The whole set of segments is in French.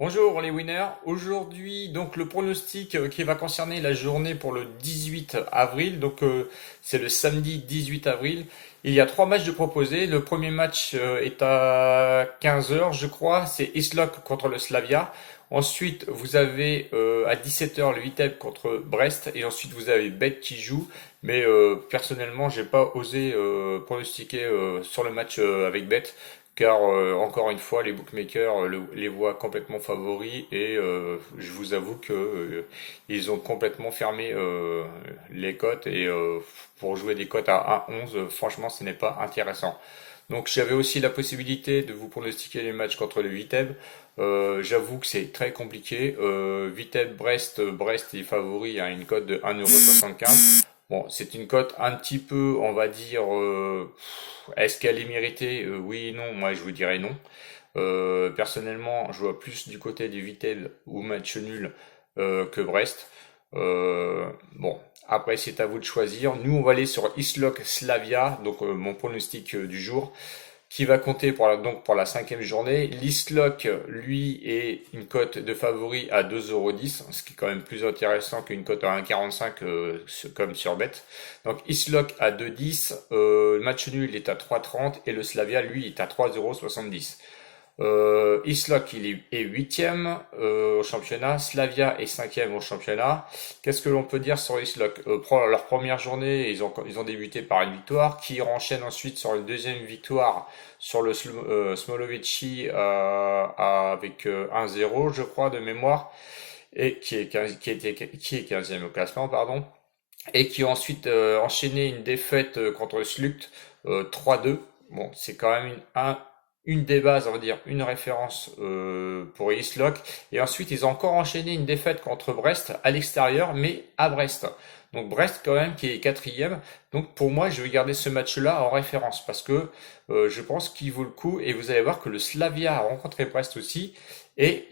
Bonjour les winners. Aujourd'hui, donc le pronostic qui va concerner la journée pour le 18 avril. C'est le samedi 18 avril. Il y a trois matchs de proposés. Le premier match est à 15 heures, je crois. C'est Islok contre le Slavia. Ensuite, vous avez à 17 heures le Viteb contre Brest. Et ensuite, vous avez Bet qui joue. Mais personnellement, j'ai pas osé pronostiquer sur le match avec Bet car encore une fois, les bookmakers les voient complètement favoris et je vous avoue que ils ont complètement fermé les cotes et pour jouer des cotes à 1,11, franchement, ce n'est pas intéressant. Donc j'avais aussi la possibilité de vous pronostiquer les matchs contre le Viteb. J'avoue que c'est très compliqué. Viteb Brest, Brest est favori à une cote de 1,75 €. Bon, c'est une cote un petit peu, on va dire, est-ce qu'elle est méritée? Oui et non, moi je vous dirais non. Personnellement, je vois plus du côté du Vittel ou match nul que Brest. Bon, après c'est à vous de choisir. Nous, on va aller sur Islok Slavia, donc mon pronostic du jour qui va compter donc pour la cinquième journée. L'Islock, lui, est une cote de favori à 2,10 €, ce qui est quand même plus intéressant qu'une cote à 1,45 comme sur Bet. Donc Islock à 2,10, le match nul est à 3,30 et le Slavia, lui, est à 3,70 €. Islok, est huitième au championnat. Slavia est cinquième au championnat. Qu'est-ce que l'on peut dire sur Islok? Leur première journée, ils ont débuté par une victoire, qui enchaîne ensuite sur une deuxième victoire sur le Smolovici avec 1-0, je crois, de mémoire, et qui est 15e au classement, pardon, et qui a ensuite enchaîné une défaite contre le Slukt 3-2. Bon, c'est quand même une des bases, on va dire, une référence pour Islock. Et ensuite, ils ont encore enchaîné une défaite contre Brest à l'extérieur, mais à Brest. Donc Brest quand même qui est quatrième. Donc pour moi, je vais garder ce match-là en référence parce que je pense qu'il vaut le coup. Et vous allez voir que le Slavia a rencontré Brest aussi. Et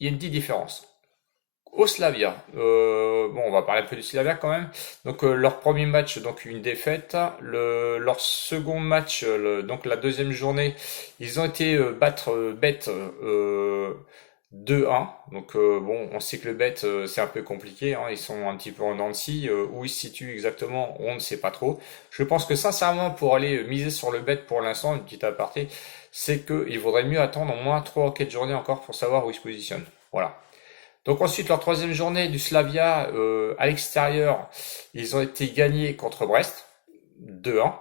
il y a une petite différence. Au Slavia, bon, on va parler un peu du Slavia quand même. Donc leur premier match, donc une défaite. Leur second match, donc la deuxième journée, ils ont été battre Bet 2-1. Donc bon, on sait que le Bet c'est un peu compliqué, hein. Ils sont un petit peu en dents de scie. Où ils se situent exactement, on ne sait pas trop. Je pense que sincèrement, pour aller miser sur le Bet pour l'instant, une petite aparté, c'est qu'il vaudrait mieux attendre au moins 3 ou 4 journées encore pour savoir où ils se positionnent. Voilà. Donc ensuite, leur troisième journée du Slavia à l'extérieur, ils ont été gagnés contre Brest 2-1,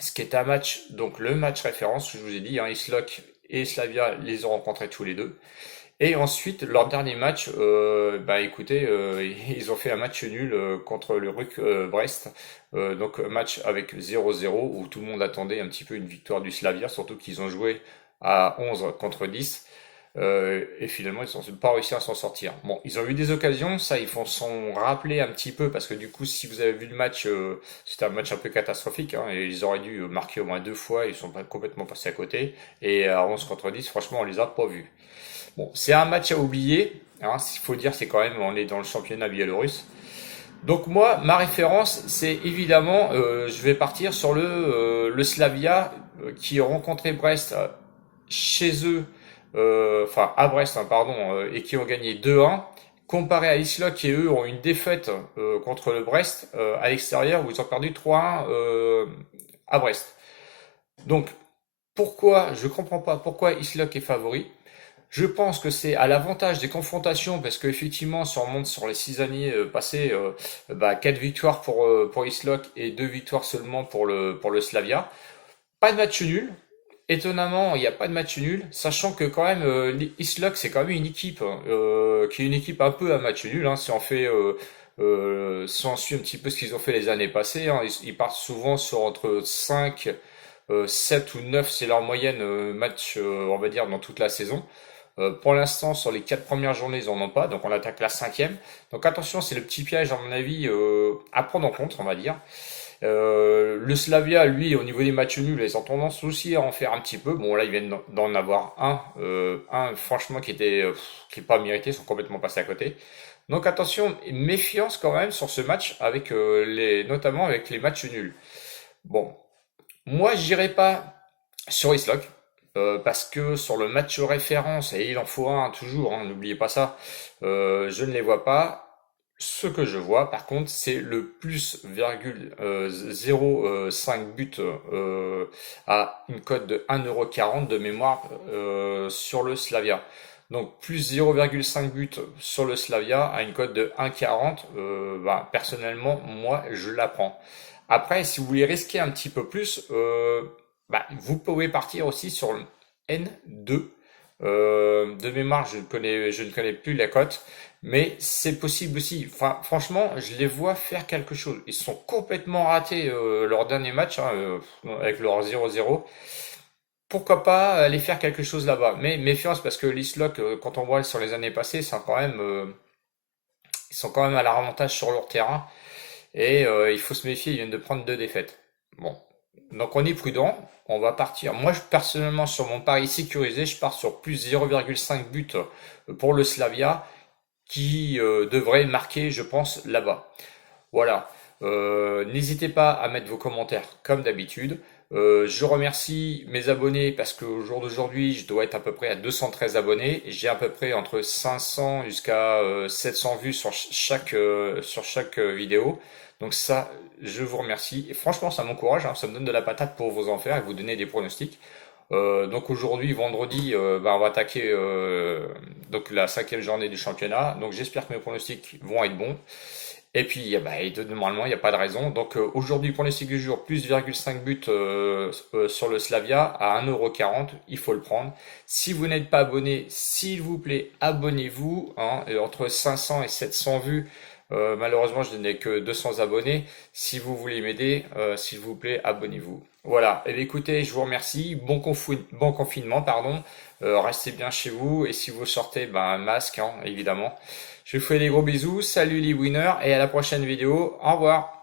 ce qui est un match, donc le match référence, je vous ai dit, hein, Islok et Slavia les ont rencontrés tous les deux. Et ensuite, leur dernier match, bah écoutez, ils ont fait un match nul contre le RUC Brest. Donc un match avec 0-0 où tout le monde attendait un petit peu une victoire du Slavia, surtout qu'ils ont joué à 11 contre 10. Et finalement, ils n'ont pas réussi à s'en sortir. Bon, ils ont eu des occasions, ça, ils font s'en rappeler un petit peu, parce que du coup, si vous avez vu le match, c'était un match un peu catastrophique, hein, et ils auraient dû marquer au moins deux fois, ils sont pas complètement passés à côté. Et à 11 contre 10, franchement, on les a pas vus. Bon, c'est un match à oublier, hein, il faut dire, c'est quand même, on est dans le championnat biélorusse. Donc moi, ma référence, c'est évidemment, je vais partir sur le Slavia qui a rencontré Brest chez eux, enfin à Brest, hein, pardon, et qui ont gagné 2-1, comparé à Isla qui eux ont une défaite contre le Brest à l'extérieur où ils ont perdu 3-1 à Brest. Donc pourquoi, je comprends pas pourquoi Islock est favori. Je pense que c'est à l'avantage des confrontations parce qu'effectivement, si on remonte sur les 6 années passées, bah, 4 victoires pour Islock et 2 victoires seulement pour le Slavia. Pas de match nul. Étonnamment, il n'y a pas de match nul, sachant que quand même, Islock, c'est quand même une équipe hein, qui est une équipe un peu à match nul, hein, si on suit un petit peu ce qu'ils ont fait les années passées, hein. Ils partent souvent sur entre 5, 7 ou 9, c'est leur moyenne match, on va dire, dans toute la saison. Pour l'instant, sur les 4 premières journées, ils n'en ont pas, donc on attaque la cinquième. Donc attention, c'est le petit piège, à mon avis, à prendre en compte, on va dire. Le Slavia, lui, au niveau des matchs nuls, ils ont tendance aussi à en faire un petit peu. Bon, là, ils viennent d'en avoir un franchement, qui est pas mérité, ils sont complètement passés à côté. Donc attention, méfiance quand même sur ce match, avec notamment avec les matchs nuls. Bon, moi, j'irai pas sur Islock. parce que sur le match référence, et il en faut un toujours, hein, n'oubliez pas ça, je ne les vois pas. Ce que je vois, par contre, c'est le plus 0,05 buts à une cote de 1,40 € de mémoire sur le Slavia. Donc plus 0,5 buts sur le Slavia à une cote de 1,40, bah, personnellement, moi, je la prends. Après, si vous voulez risquer un petit peu plus, bah, vous pouvez partir aussi sur le N2. De mémoire, je ne connais plus la cote, mais c'est possible aussi. Enfin, franchement, je les vois faire quelque chose. Ils sont complètement ratés leur dernier match hein, avec leur 0-0. Pourquoi pas aller faire quelque chose là-bas? Mais méfiance parce que l'Islock, quand on voit sur les années passées, ils sont quand même à l'avantage sur leur terrain. Et il faut se méfier, ils viennent de prendre 2 défaites. Bon, donc on est prudent, on va partir. Moi, personnellement, sur mon pari sécurisé, je pars sur plus 0,5 buts pour le Slavia, qui devrait marquer, je pense, là-bas. Voilà. N'hésitez pas à mettre vos commentaires comme d'habitude. Je remercie mes abonnés parce qu'au jour d'aujourd'hui, je dois être à peu près à 213 abonnés. J'ai à peu près entre 500 jusqu'à 700 vues sur chaque vidéo. Donc ça, je vous remercie. Et franchement, ça m'encourage, hein, ça me donne de la patate pour vous en faire et vous donner des pronostics. Donc aujourd'hui, vendredi, bah, on va attaquer donc la 5e journée du championnat. Donc j'espère que mes pronostics vont être bons. Et puis bah, normalement, il n'y a pas de raison. Donc aujourd'hui, pronostic du jour, plus 0,5 buts sur le Slavia à 1,40 €. Il faut le prendre. Si vous n'êtes pas abonné, s'il vous plaît, abonnez-vous, hein, et entre 500 et 700 vues. Malheureusement, je n'ai que 200 abonnés. Si vous voulez m'aider, s'il vous plaît, abonnez-vous. Voilà. Et écoutez, je vous remercie. Bon confinement, pardon. Restez bien chez vous. Et si vous sortez, ben, un masque, hein, évidemment. Je vous fais des gros bisous. Salut les winners et à la prochaine vidéo. Au revoir.